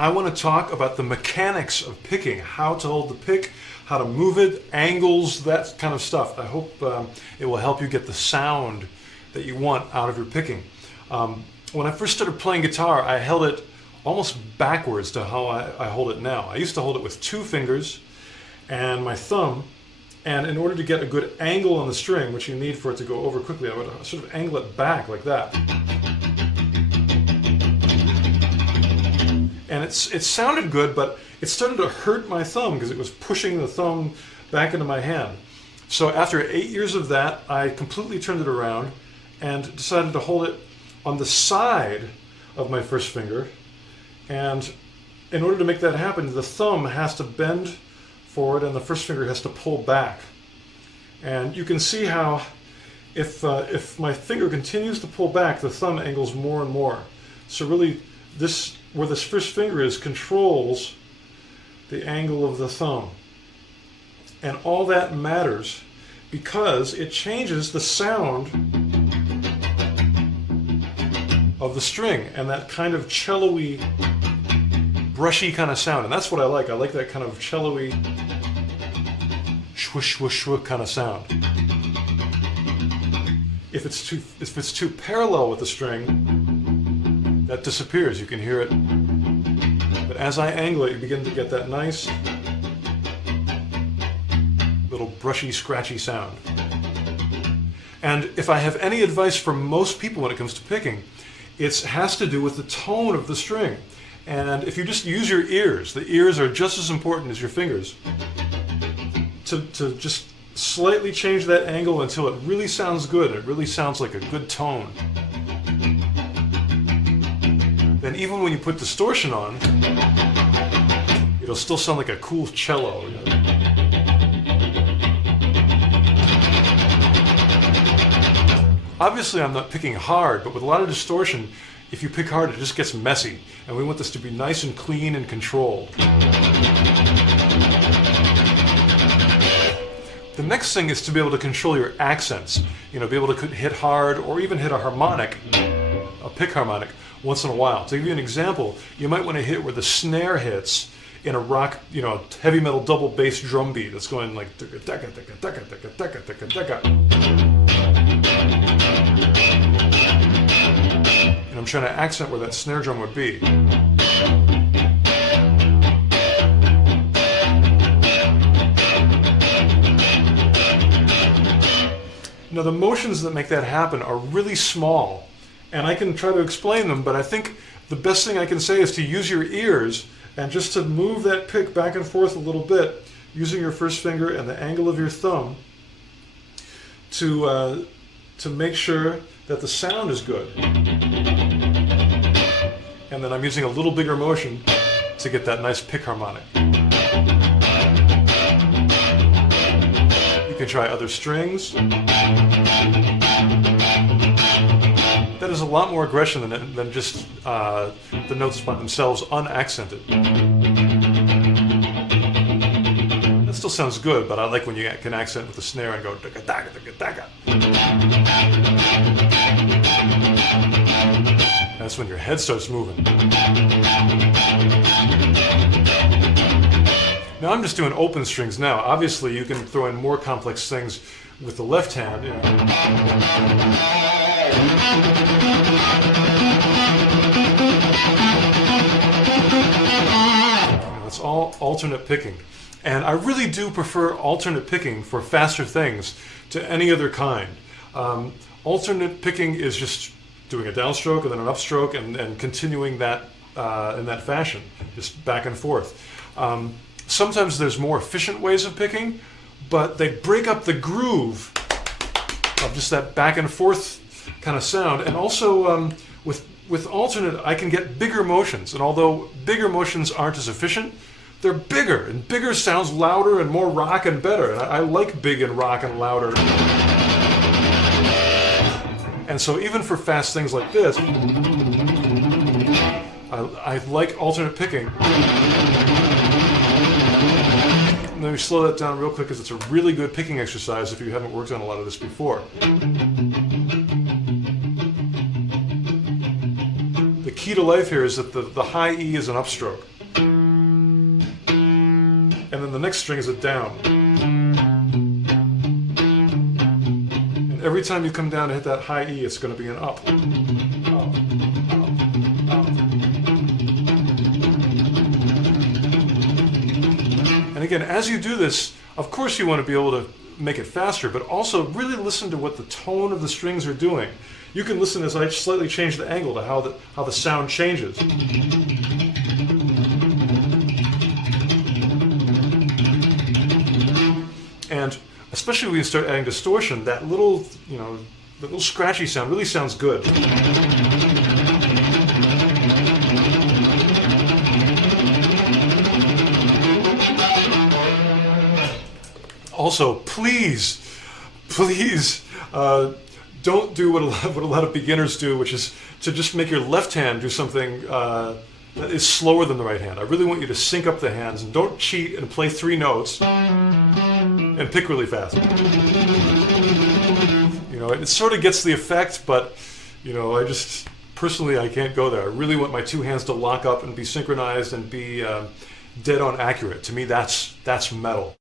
I want to talk about the mechanics of picking, how to hold the pick, how to move it, angles, that kind of stuff. I hope it will help you get the sound that you want out of your picking. When I first started playing guitar, I held it almost backwards to how I hold it now. I used to hold it with 2 fingers and my thumb, and in order to get a good angle on the string, which you need for it to go over quickly, I would sort of angle it back like that. And it sounded good, but it started to hurt my thumb because it was pushing the thumb back into my hand. So after 8 years of that, I completely turned it around and decided to hold it on the side of my first finger. And in order to make that happen, the thumb has to bend forward and the first finger has to pull back. And you can see how if my finger continues to pull back, the thumb angles more and more. So really, where this first finger is controls the angle of the thumb. And all that matters because it changes the sound of the string and that kind of cello-y, brushy kind of sound. And that's what I like. I like that kind of cello-y, swoosh, swoosh, swoosh kind of sound. If it's too parallel with the string, that disappears. You can hear it. But as I angle it, you begin to get that nice little brushy, scratchy sound. And if I have any advice for most people when it comes to picking, it has to do with the tone of the string. And if you just use your ears, the ears are just as important as your fingers, to just slightly change that angle until it really sounds good, it really sounds like a good tone. Then even when you put distortion on, it'll still sound like a cool cello. Obviously, I'm not picking hard, but with a lot of distortion, if you pick hard, it just gets messy. And we want this to be nice and clean and controlled. The next thing is to be able to control your accents. You know, be able to hit hard or even hit a harmonic, a pick harmonic, once in a while. To give you an example, you might want to hit where the snare hits in a rock, you know, heavy metal double bass drum beat that's going like and I'm trying to accent where that snare drum would be. Now the motions that make that happen are really small, and I can try to explain them, but I think the best thing I can say is to use your ears and just to move that pick back and forth a little bit using your first finger and the angle of your thumb to make sure that the sound is good. And then I'm using a little bigger motion to get that nice pick harmonic. You can try other strings. That is a lot more aggression than just the notes by themselves unaccented. That still sounds good, but I like when you can accent with the snare and go daga daga daga daga. That's when your head starts moving. Now I'm just doing open strings now. Obviously you can throw in more complex things with the left hand. You know. It's all alternate picking. And I really do prefer alternate picking for faster things to any other kind. Alternate picking is just doing a downstroke and then an upstroke and continuing that in that fashion, just back and forth. Sometimes there's more efficient ways of picking, but they break up the groove of just that back and forth kind of sound. And also with alternate, I can get bigger motions. And although bigger motions aren't as efficient, they're bigger, and bigger sounds louder and more rock and better. And I like big and rock and louder. And so even for fast things like this, I like alternate picking. Let me slow that down real quick because it's a really good picking exercise if you haven't worked on a lot of this before. The key key to life here is that the high E is an upstroke. And then the next string is a down. And every time you come down to hit that high E, it's going to be an up. Up, up, up. And again, as you do this, of course you want to be able to make it faster, but also really listen to what the tone of the strings are doing. You can listen as I slightly change the angle to how the sound changes. And especially when you start adding distortion, that little, the little scratchy sound really sounds good. Also, please, don't do what a lot of beginners do, which is to just make your left hand do something that is slower than the right hand. I really want you to sync up the hands and don't cheat and play 3 notes and pick really fast. It sort of gets the effect, but personally I can't go there. I really want my 2 hands to lock up and be synchronized and be dead on accurate. To me, that's metal.